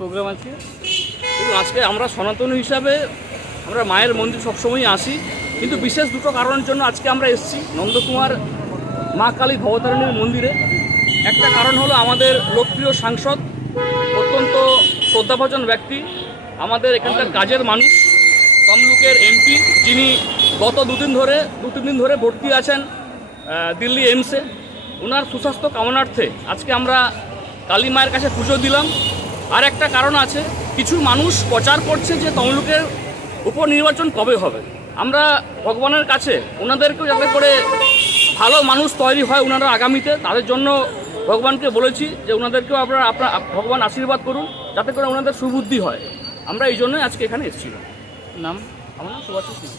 Programme আছে। আজকে আমরা সনাতনী হিসাবে আমরা মায়ের মন্দির সবসময়ই আসি, কিন্তু বিশেষ দুটো কারণের জন্য আজকে আমরা এসেছি নন্দকুমার মা কালী ভবতারিণীর মন্দিরে। একটা কারণ হলো আমাদের লোকপ্রিয় সাংসদ, অত্যন্ত শ্রদ্ধাভাজন ব্যক্তি, আমাদের এখানকার কাজের মানুষ, তমলুকের এমপি, যিনি গত দু তিন দিন ধরে ভর্তি আছেন দিল্লি এইমসে। ওনার সুস্বাস্থ্য কামনার্থে আজকে আমরা কালী মায়ের কাছে পুজো দিলাম। আর একটা কারণ আছে, কিছু মানুষ প্রচার করছে যে তমলুকের উপনির্বাচন কবে হবে। আমরা ভগবানের কাছে ওনাদেরকেও যাতে করে ভালো মানুষ তৈরি হয় ওনারা আগামীতে, তাদের জন্য ভগবানকে বলেছি যে ওনাদেরকেও আপনারা ভগবান আশীর্বাদ করুন যাতে করে ওনাদের সুবুদ্ধি হয়। আমরা এই জন্যই আজকে এখানে এসেছিলাম। নাম আমার নাম সুভাষ সিং।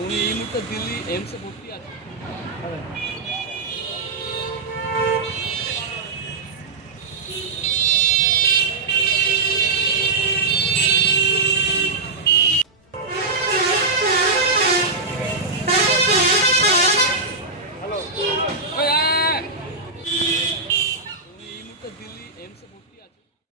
উনি এই মুহূর্তে দিল্লি এইমসে ভর্তি আছে।